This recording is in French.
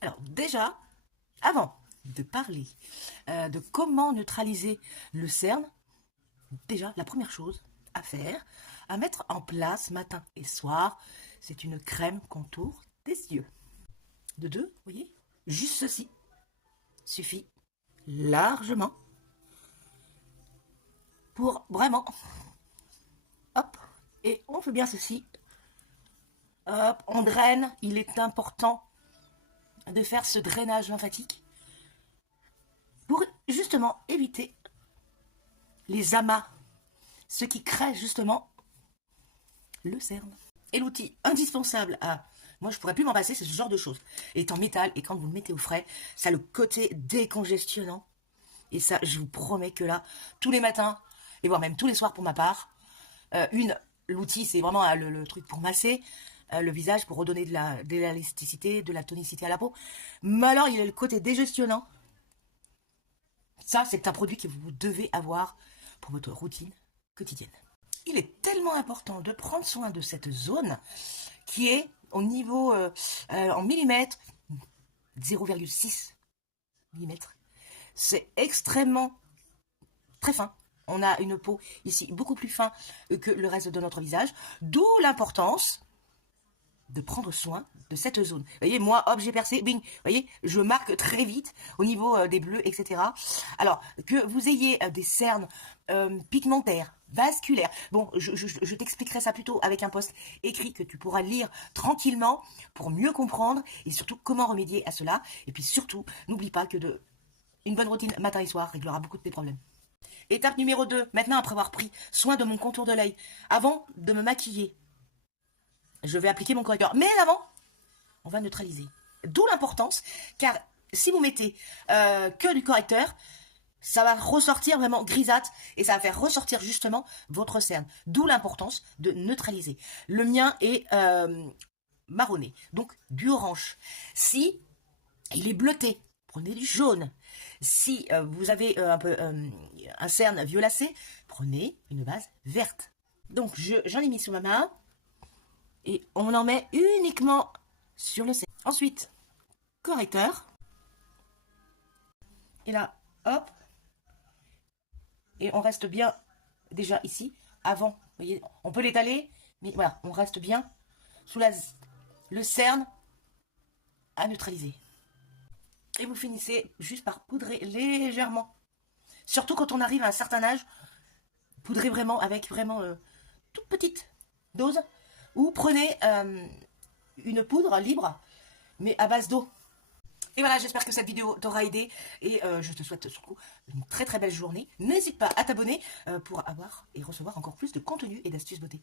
Alors déjà, avant de parler de comment neutraliser le cerne, déjà la première chose à faire, à mettre en place matin et soir, c'est une crème contour des yeux. De deux, vous voyez, juste ceci suffit largement pour vraiment, hop, et on fait bien ceci, hop, on draine. Il est important de faire ce drainage lymphatique pour justement éviter les amas, ce qui crée justement le cerne. Et l'outil indispensable à... Moi, je pourrais plus m'en passer, c'est ce genre de choses. Il est en métal, et quand vous le mettez au frais, ça a le côté décongestionnant. Et ça, je vous promets que là, tous les matins, et voire même tous les soirs pour ma part, l'outil, c'est vraiment le truc pour masser le visage, pour redonner de l'élasticité, de la tonicité à la peau. Mais alors, il a le côté dégestionnant. Ça, c'est un produit que vous devez avoir pour votre routine quotidienne. Il est tellement important de prendre soin de cette zone qui est au niveau en millimètres, 0,6 mm. C'est extrêmement très fin. On a une peau ici beaucoup plus fin que le reste de notre visage, d'où l'importance de prendre soin de cette zone. Vous voyez, moi, hop, j'ai percé, bing, vous voyez, je marque très vite au niveau des bleus, etc. Alors, que vous ayez des cernes pigmentaires, vasculaires, bon, je t'expliquerai ça plutôt avec un post écrit que tu pourras lire tranquillement pour mieux comprendre et surtout comment remédier à cela. Et puis surtout, n'oublie pas que une bonne routine matin et soir réglera beaucoup de tes problèmes. Étape numéro 2, maintenant après avoir pris soin de mon contour de l'œil, avant de me maquiller, je vais appliquer mon correcteur. Mais avant, on va neutraliser. D'où l'importance, car si vous mettez que du correcteur, ça va ressortir vraiment grisâtre et ça va faire ressortir justement votre cerne. D'où l'importance de neutraliser. Le mien est marronné, donc du orange. Si il est bleuté, prenez du jaune. Si vous avez un cerne violacé, prenez une base verte. Donc j'en ai mis sous ma main. Et on en met uniquement sur le cerne. Ensuite, correcteur. Et là, hop. Et on reste bien déjà ici, avant. Vous voyez, on peut l'étaler, mais voilà, on reste bien sous le cerne à neutraliser. Et vous finissez juste par poudrer légèrement. Surtout quand on arrive à un certain âge, poudrez vraiment avec vraiment toute petite dose. Ou prenez une poudre libre, mais à base d'eau. Et voilà, j'espère que cette vidéo t'aura aidé. Et je te souhaite surtout une très très belle journée. N'hésite pas à t'abonner pour avoir et recevoir encore plus de contenu et d'astuces beauté.